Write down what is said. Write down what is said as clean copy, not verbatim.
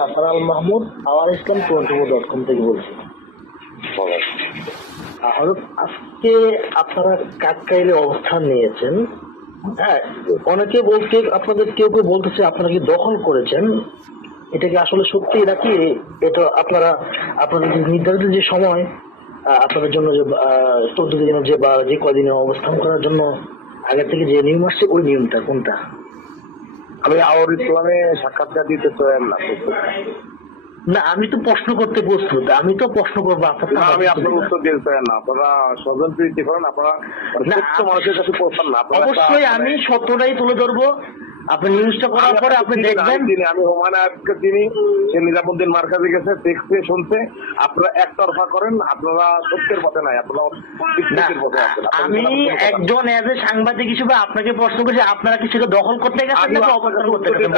Hasan Al Mahmud hour ইসলাম 24.com থেকে বলছি। আজকে আপনারা কাকরাইলে অবস্থান নিয়েছেন। হ্যাঁ, অনেকে বলতে আপনাদের কেউ কেউ বলতেছে আপনারা কি দখল করেছেন, এটা কি আসলে সত্যি নাকি? এটা আপনাদের নির্ধারিত যে সময় আপনাদের জন্য যে 14 দিনের যে কদিনে অবস্থান করার জন্য আগে থেকে যে নিয়ম আসছে, ওই নিয়মটা কোনটা? আমি আওয়ার ইসলামে সাক্ষাৎকার দিতে চাই না, আমি তো প্রশ্ন করতে প্রস্তুত, আমি তো প্রশ্ন করবো আমি আপনার উত্তর দিতে চাই না। আপনারা স্বজন প্রীতি করেন, আপনারা মানুষের কাছে পৌঁছান না। অবশ্যই আমি সত্যটাই তুলে ধরবো। আপনি নিউজটা করার পরে আপনি দেখবেন। আমি হুমায়ুন আয়াতকে চিনি, সে নিজামুদ্দিন মার্কাজে গেছে, দেখছে শুনছে। আপনারা একতরফা করেন, আপনারা সত্যের পথে নাই, আপনারা আমি একজন এজ এ সাংবাদিক হিসেবে আপনাকে প্রশ্ন করছি, আপনারা কি সেটা দখল করতে গেছেন নাকি অপসারণ করতে গেছেন?